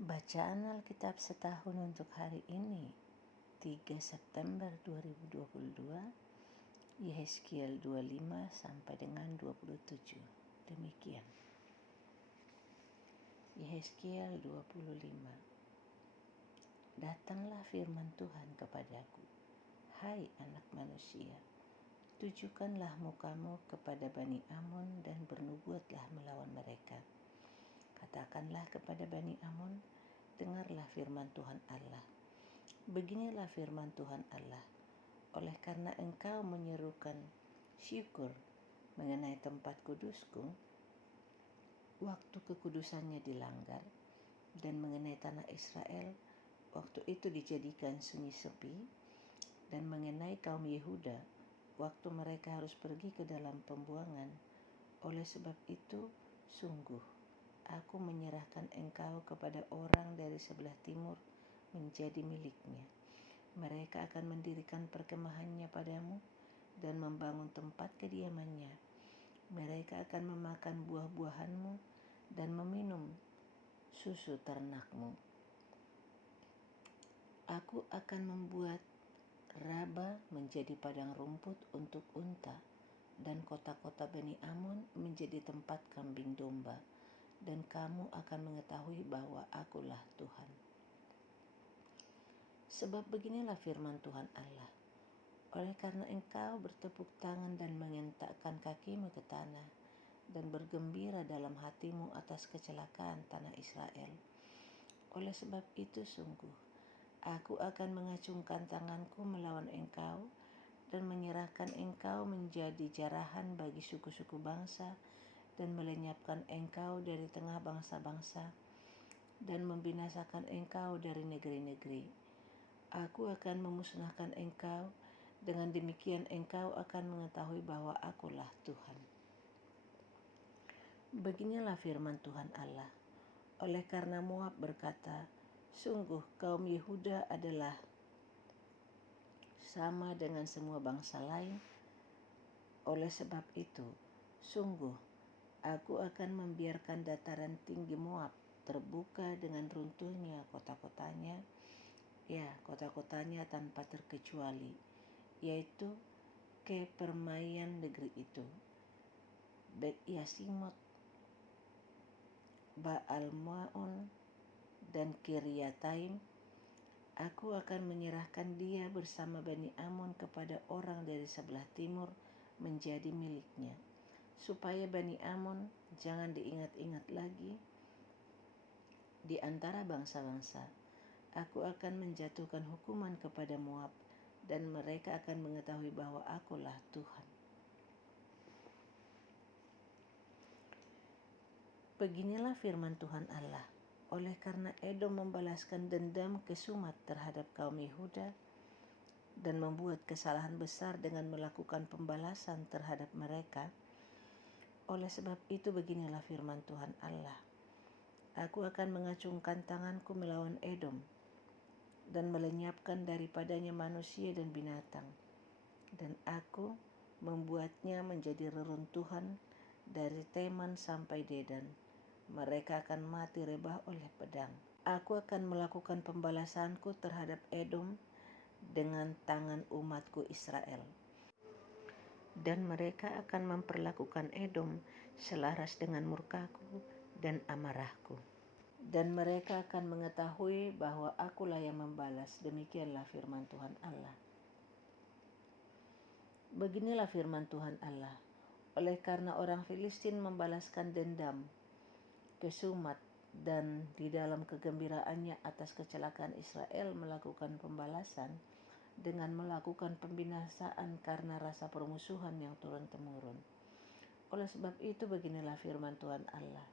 Bacaan Alkitab setahun untuk hari ini, 3 September 2022, Yehezkiel 25 sampai dengan 27. Demikian. Yehezkiel 25. Datanglah firman Tuhan kepadaku, hai anak manusia, tujukanlah mukamu kepada Bani Amon dan bernubuatlah melawan mereka. Katakanlah kepada Bani Amon, dengarlah firman Tuhan Allah. Beginilah firman Tuhan Allah, oleh karena engkau menyerukan syukur mengenai tempat kudusku, waktu kekudusannya dilanggar, dan mengenai tanah Israel, waktu itu dijadikan sunyi sepi, dan mengenai kaum Yehuda, waktu mereka harus pergi ke dalam pembuangan. Oleh sebab itu, sungguh, aku menyerahkan engkau kepada orang dari sebelah timur menjadi miliknya. Mereka akan mendirikan perkemahannya padamu dan membangun tempat kediamannya. Mereka akan memakan buah-buahanmu dan meminum susu ternakmu. Aku akan membuat Raba menjadi padang rumput untuk unta, dan kota-kota Bani Amon menjadi tempat kambing domba, dan kamu akan mengetahui bahwa akulah Tuhan. Sebab beginilah firman Tuhan Allah, oleh karena engkau bertepuk tangan dan mengentakkan kakimu ke tanah, dan bergembira dalam hatimu atas kecelakaan tanah Israel. Oleh sebab itu sungguh, aku akan mengacungkan tanganku melawan engkau, dan menyerahkan engkau menjadi jarahan bagi suku-suku bangsa, dan melenyapkan engkau dari tengah bangsa-bangsa, dan membinasakan engkau dari negeri-negeri. Aku akan memusnahkan engkau, dengan demikian engkau akan mengetahui bahwa akulah Tuhan. Beginilah firman Tuhan Allah, oleh karena Moab berkata, sungguh kaum Yehuda adalah sama dengan semua bangsa lain. Oleh sebab itu, sungguh aku akan membiarkan dataran tinggi Moab terbuka dengan runtuhnya kota-kotanya, ya kota-kotanya tanpa terkecuali, yaitu kepermaian negeri itu, Bet Yasimot, Baal-Maon, dan Kiryataim. Aku akan menyerahkan dia bersama Bani Amon kepada orang dari sebelah timur menjadi miliknya, supaya Bani Amon jangan diingat-ingat lagi di antara bangsa-bangsa. Aku akan menjatuhkan hukuman kepada Moab, dan mereka akan mengetahui bahwa akulah Tuhan. Beginilah firman Tuhan Allah, oleh karena Edom membalaskan dendam kesumat terhadap kaum Yehuda, dan membuat kesalahan besar dengan melakukan pembalasan terhadap mereka. Oleh sebab itu beginilah firman Tuhan Allah, aku akan mengacungkan tanganku melawan Edom, dan melenyapkan daripadanya manusia dan binatang, dan aku membuatnya menjadi reruntuhan dari Teman sampai Dedan. Mereka akan mati rebah oleh pedang. Aku akan melakukan pembalasanku terhadap Edom dengan tangan umatku Israel, dan mereka akan memperlakukan Edom selaras dengan murkaku dan amarahku. Dan mereka akan mengetahui bahwa akulah yang membalas. Demikianlah firman Tuhan Allah. Beginilah firman Tuhan Allah, oleh karena orang Filistin membalaskan dendam kesumat, dan di dalam kegembiraannya atas kecelakaan Israel melakukan pembalasan dengan melakukan pembinasaan karena rasa permusuhan yang turun-temurun. Oleh sebab itu beginilah firman Tuhan Allah,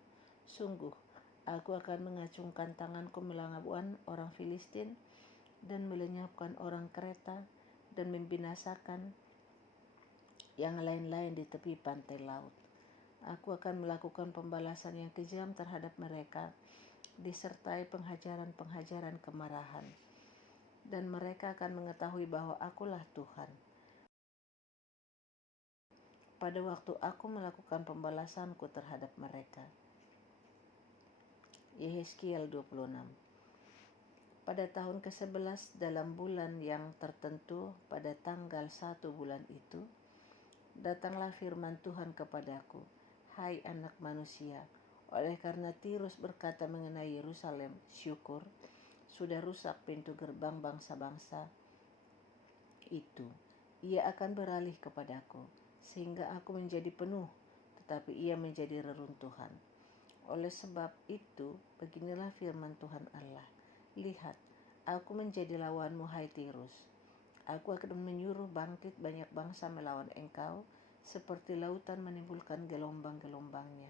sungguh aku akan mengacungkan tanganku melawan orang Filistin, dan melenyapkan orang Kreta, dan membinasakan yang lain-lain di tepi pantai laut. Aku akan melakukan pembalasan yang kejam terhadap mereka, disertai penghajaran-penghajaran kemarahan. Dan mereka akan mengetahui bahwa akulah Tuhan, pada waktu aku melakukan pembalasanku terhadap mereka. Yehezkiel 26. Pada tahun ke-11 dalam bulan yang tertentu, pada tanggal 1 bulan itu, datanglah firman Tuhan kepadaku, "Hai anak manusia, oleh karena Tirus berkata mengenai Yerusalem, syukur, sudah rusak pintu gerbang bangsa-bangsa itu, ia akan beralih kepadaku, sehingga aku menjadi penuh, tetapi ia menjadi reruntuhan. Oleh sebab itu, beginilah firman Tuhan Allah, lihat, aku menjadi lawanmu, hai Tirus. Aku akan menyuruh bangkit banyak bangsa melawan engkau, seperti lautan menimbulkan gelombang-gelombangnya.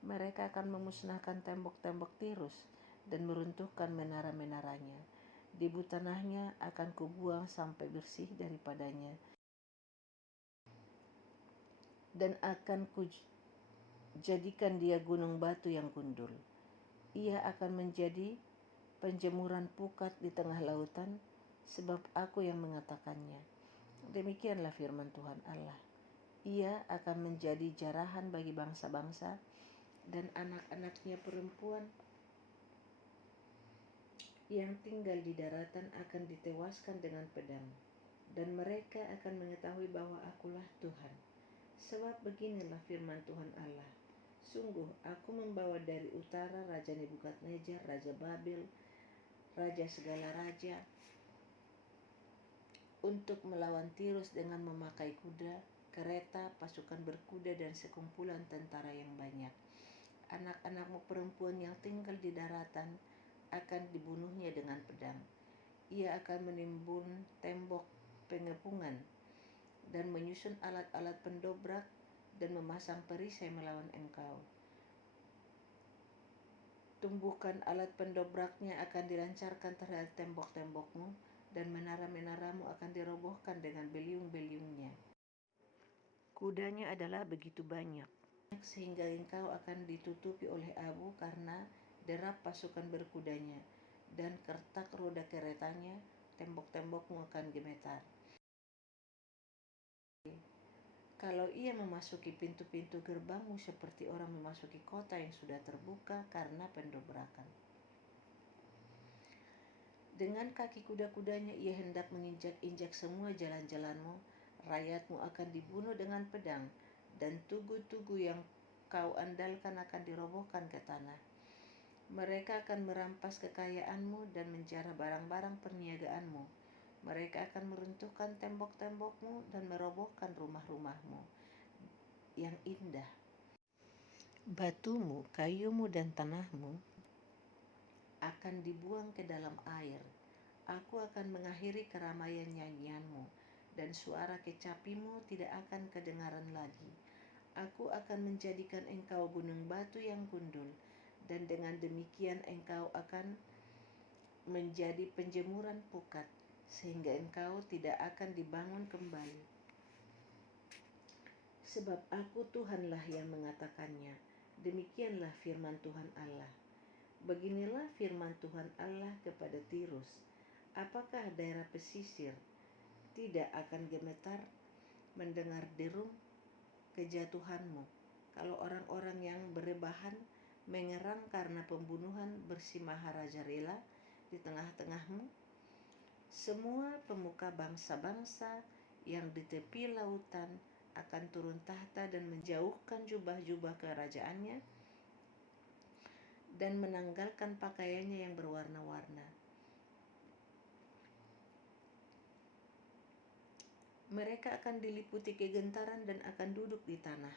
Mereka akan memusnahkan tembok-tembok Tirus dan meruntuhkan menara-menaranya. Debu tanahnya akan kubuang sampai bersih daripadanya, dan akan kujadikan dia gunung batu yang gundul. Ia akan menjadi penjemuran pukat di tengah lautan, sebab aku yang mengatakannya. Demikianlah firman Tuhan Allah. Ia akan menjadi jarahan bagi bangsa-bangsa, dan anak-anaknya perempuan yang tinggal di daratan akan ditewaskan dengan pedang, dan mereka akan mengetahui bahwa akulah Tuhan. Sebab beginilah firman Tuhan Allah, sungguh aku membawa dari utara Raja Nebukadnezar, Raja Babel, raja segala raja, untuk melawan Tirus dengan memakai kuda, kereta, pasukan berkuda, dan sekumpulan tentara yang banyak. Anak-anakmu perempuan yang tinggal di daratan akan dibunuhnya dengan pedang. Ia akan menimbun tembok pengepungan dan menyusun alat-alat pendobrak dan memasang perisai melawan engkau. Tumbukan alat pendobraknya akan dilancarkan terhadap tembok-tembokmu, dan menara-menaramu akan dirobohkan dengan beliung-beliungnya. Kudanya adalah begitu banyak, sehingga engkau akan ditutupi oleh abu karena derap pasukan berkudanya, dan kertak roda keretanya, tembok-tembokmu akan gemetar. Kalau ia memasuki pintu-pintu gerbangmu seperti orang memasuki kota yang sudah terbuka karena pendobrakan. Dengan kaki kuda-kudanya ia hendak menginjak-injak semua jalan-jalanmu. Rakyatmu akan dibunuh dengan pedang, dan tugu-tugu yang kau andalkan akan dirobohkan ke tanah. Mereka akan merampas kekayaanmu dan menjara barang-barang perniagaanmu. Mereka akan meruntuhkan tembok-tembokmu dan merobohkan rumah-rumahmu yang indah. Batumu, kayumu, dan tanahmu akan dibuang ke dalam air. Aku akan mengakhiri keramaian nyanyianmu, dan suara kecapimu tidak akan kedengaran lagi. Aku akan menjadikan engkau gunung batu yang gundul, dan dengan demikian engkau akan menjadi penjemuran pukat, sehingga engkau tidak akan dibangun kembali. Sebab aku Tuhanlah yang mengatakannya. Demikianlah firman Tuhan Allah. Beginilah firman Tuhan Allah kepada Tirus, apakah daerah pesisir tidak akan gemetar mendengar derung kejatuhanmu, kalau orang-orang yang berebahan mengerang karena pembunuhan bersimaharaja-rela di tengah-tengahmu? Semua pemuka bangsa-bangsa yang di tepi lautan akan turun tahta dan menjauhkan jubah-jubah kerajaannya dan menanggalkan pakaiannya yang berwarna-warna. Mereka akan diliputi kegentaran dan akan duduk di tanah.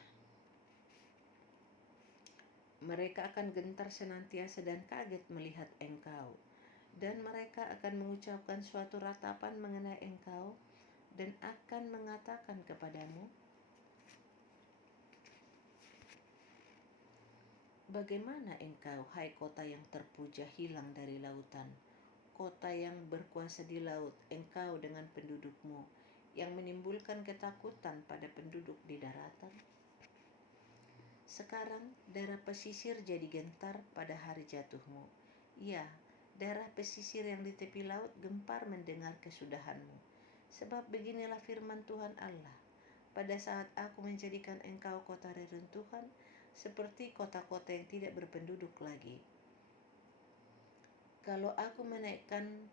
Mereka akan gentar senantiasa dan kaget melihat engkau, dan mereka akan mengucapkan suatu ratapan mengenai engkau dan akan mengatakan kepadamu, bagaimana engkau, hai kota yang terpuja, hilang dari lautan, kota yang berkuasa di laut, engkau dengan pendudukmu, yang menimbulkan ketakutan pada penduduk di daratan? Sekarang daerah pesisir jadi gentar pada hari jatuhmu. Ya, daerah pesisir yang di tepi laut gempar mendengar kesudahanmu. Sebab beginilah firman Tuhan Allah, pada saat aku menjadikan engkau kota reruntuhan, seperti kota-kota yang tidak berpenduduk lagi. Kalau aku menaikkan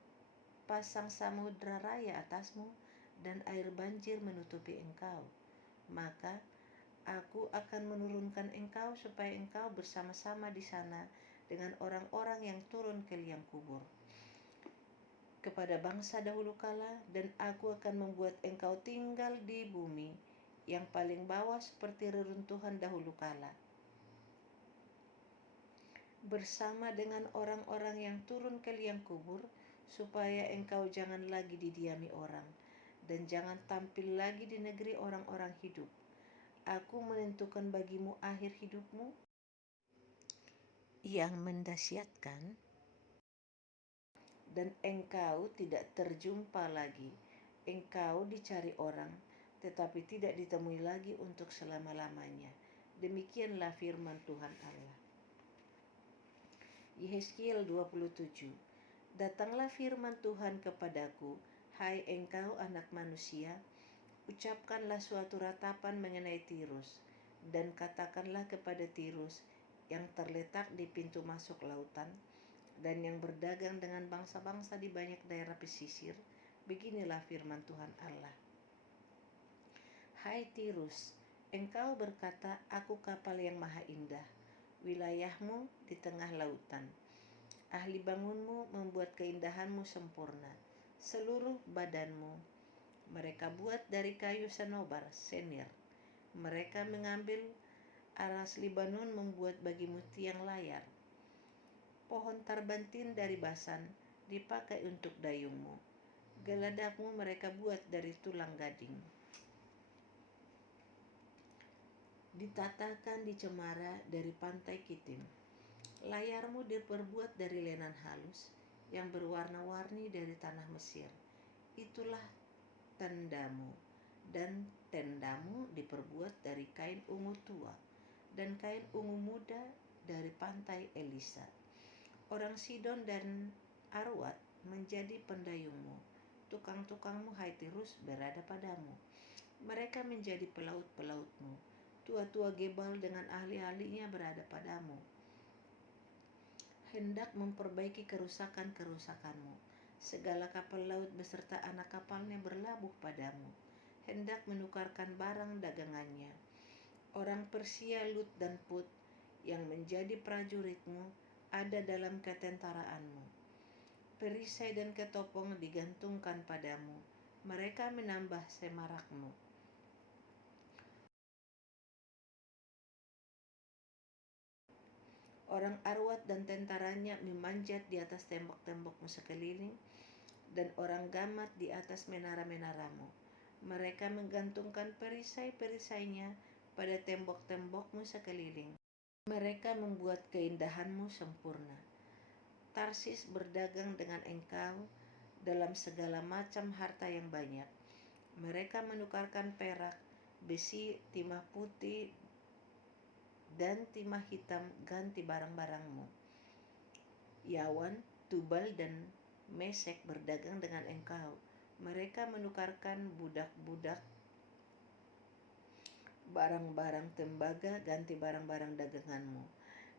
pasang samudra raya atasmu dan air banjir menutupi engkau, maka aku akan menurunkan engkau supaya engkau bersama-sama di sana dengan orang-orang yang turun ke liang kubur, kepada bangsa dahulu kala, dan aku akan membuat engkau tinggal di bumi yang paling bawah seperti reruntuhan dahulu kala, bersama dengan orang-orang yang turun ke liang kubur, supaya engkau jangan lagi didiami orang, dan jangan tampil lagi di negeri orang-orang hidup. Aku menentukan bagimu akhir hidupmu yang mendasyatkan, dan engkau tidak terjumpa lagi. Engkau dicari orang, tetapi tidak ditemui lagi untuk selama-lamanya. Demikianlah firman Tuhan Allah. Yehezkiel 27. Datanglah firman Tuhan kepadaku, hai engkau anak manusia, ucapkanlah suatu ratapan mengenai Tirus, dan katakanlah kepada Tirus yang terletak di pintu masuk lautan dan yang berdagang dengan bangsa-bangsa di banyak daerah pesisir, beginilah firman Tuhan Allah. Hai Tirus, engkau berkata, aku kapal yang maha indah, wilayahmu di tengah lautan. Ahli bangunmu membuat keindahanmu sempurna, seluruh badanmu mereka buat dari kayu senobar, senir. Mereka mengambil aras Libanon membuat bagimu tiang layar. Pohon tarbantin dari Basan dipakai untuk dayungmu. Geladakmu mereka buat dari tulang gading. Ditatakan di cemara dari pantai Kitim. Layarmu diperbuat dari lenan halus yang berwarna-warni dari tanah Mesir. Itulah tendamu, dan tendamu diperbuat dari kain ungu tua dan kain ungu muda dari pantai Elisa. Orang Sidon dan Arwad menjadi pendayungmu. Tukang-tukangmu hai Tirus berada padamu. Mereka menjadi pelaut-pelautmu. Tua-tua Gebal dengan ahli-ahlinya berada padamu, hendak memperbaiki kerusakan-kerusakanmu. Segala kapal laut beserta anak kapalnya berlabuh padamu, hendak menukarkan barang dagangannya. Orang Persia, Lut dan Put yang menjadi prajuritmu ada dalam ketentaraanmu. Perisai dan ketopong digantungkan padamu. Mereka menambah semarakmu. Orang Arwad dan tentaranya memanjat di atas tembok-tembokmu sekeliling, dan orang Gamat di atas menara-menaramu. Mereka menggantungkan perisai-perisainya pada tembok-tembokmu sekeliling. Mereka membuat keindahanmu sempurna. Tarsis berdagang dengan engkau dalam segala macam harta yang banyak. Mereka menukarkan perak, besi, timah putih, dan timah hitam ganti barang-barangmu. Yawan, Tubal, dan Mesek berdagang dengan engkau. Mereka menukarkan budak-budak barang-barang tembaga ganti barang-barang daganganmu.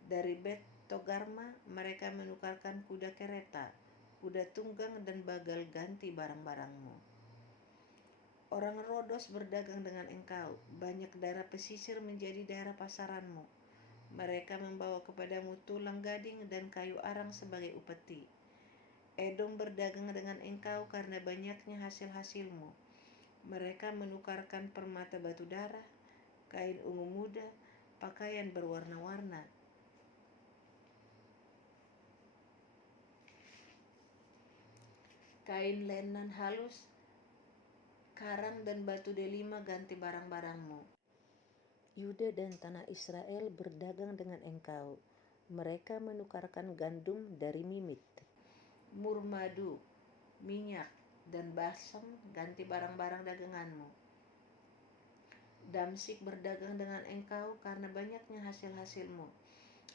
Dari Bet Togarma mereka menukarkan kuda kereta, kuda tunggang, dan bagal ganti barang-barangmu. Orang Rodos berdagang dengan engkau. Banyak daerah pesisir menjadi daerah pasaranmu. Mereka membawa kepadamu tulang gading dan kayu arang sebagai upeti. Edom berdagang dengan engkau karena banyaknya hasil-hasilmu. Mereka menukarkan permata batu darah, kain ungu muda, pakaian berwarna-warna, kain lenan halus, karang, dan batu delima ganti barang-barangmu. Yuda dan tanah Israel berdagang dengan engkau. Mereka menukarkan gandum dari Mimit, mur madu, minyak, dan balsam ganti barang-barang daganganmu. Damsik berdagang dengan engkau karena banyaknya hasil-hasilmu,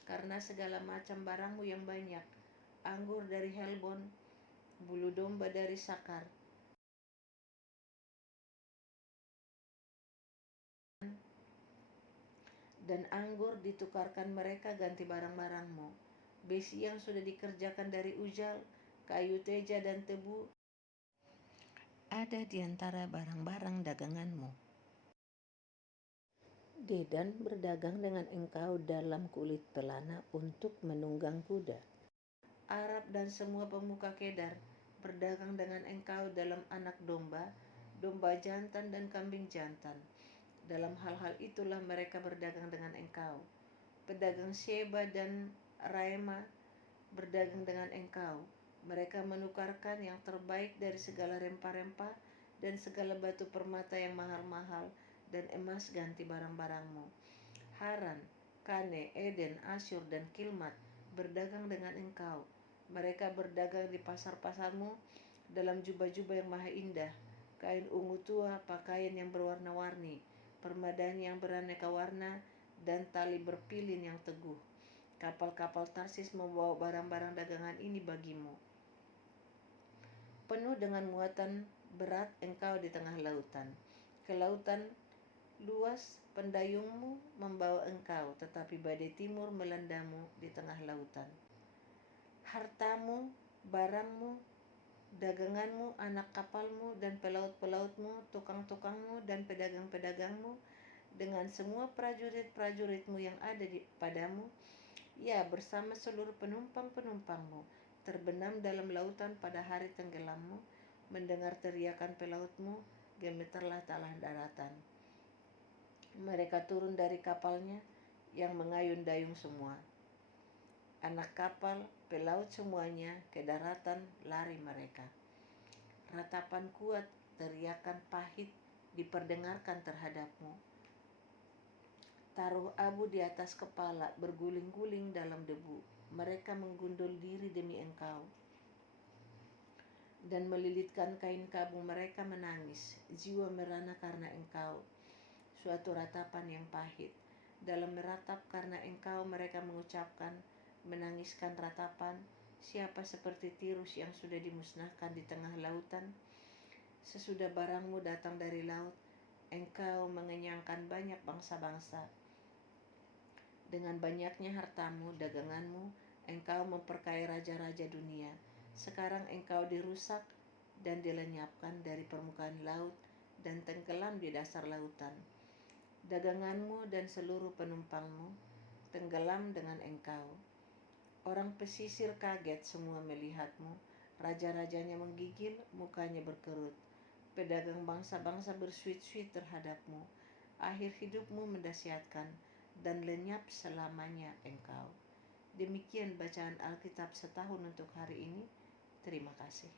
karena segala macam barangmu yang banyak, anggur dari Helbon, bulu domba dari Sakar, dan anggur ditukarkan mereka ganti barang-barangmu. besi yang sudah dikerjakan dari ujal, kayu teja dan tebu ada di antara barang-barang daganganmu. Dedan berdagang dengan engkau dalam kulit pelana untuk menunggang kuda. Arab dan semua pemuka Kedar berdagang dengan engkau dalam anak domba, domba jantan dan kambing jantan. Dalam hal-hal itulah mereka berdagang dengan engkau. Pedagang Sheba dan Raema berdagang dengan engkau. Mereka menukarkan yang terbaik dari segala rempah-rempah dan segala batu permata yang mahal-mahal dan emas ganti barang-barangmu. Haran, Kane, Eden, Asyur, dan Kilmat berdagang dengan engkau. Mereka berdagang di pasar-pasarmu dalam jubah-jubah yang maha indah, kain ungu tua, pakaian yang berwarna-warni, permadani yang beraneka warna, dan tali berpilin yang teguh. Kapal-kapal Tarsis membawa barang-barang dagangan ini bagimu. Penuh dengan muatan berat engkau di tengah lautan. Ke lautan luas pendayungmu membawa engkau, tetapi badai timur melandamu di tengah lautan. Hartamu, barangmu, daganganmu, anak kapalmu, dan pelaut-pelautmu, tukang-tukangmu, dan pedagang-pedagangmu, dengan semua prajurit-prajuritmu yang ada padamu, ya bersama seluruh penumpang-penumpangmu, terbenam dalam lautan pada hari tenggelammu, mendengar teriakan pelautmu, gemetarlah tanah daratan. Mereka turun dari kapalnya yang mengayun dayung semua. Anak kapal, pelaut semuanya, ke daratan lari mereka. Ratapan kuat, teriakan pahit diperdengarkan terhadapmu. Taruh abu di atas kepala, berguling-guling dalam debu. Mereka menggundul diri demi engkau. Dan melilitkan kain kabung mereka menangis. Jiwa merana karena engkau. Suatu ratapan yang pahit. Dalam meratap karena engkau mereka mengucapkan, menangiskan ratapan, siapa seperti Tirus yang sudah dimusnahkan di tengah lautan. Sesudah barangmu datang dari laut, engkau mengenyangkan banyak bangsa-bangsa. Dengan banyaknya hartamu, daganganmu, engkau memperkaya raja-raja dunia. Sekarang engkau dirusak dan dilenyapkan dari permukaan laut dan tenggelam di dasar lautan. Daganganmu dan seluruh penumpangmu tenggelam dengan engkau. Orang pesisir kaget semua melihatmu. Raja-rajanya menggigil, mukanya berkerut. Pedagang bangsa-bangsa bersuit-suit terhadapmu. Akhir hidupmu mendahsyatkan dan lenyap selamanya engkau. Demikian bacaan Alkitab setahun untuk hari ini. Terima kasih.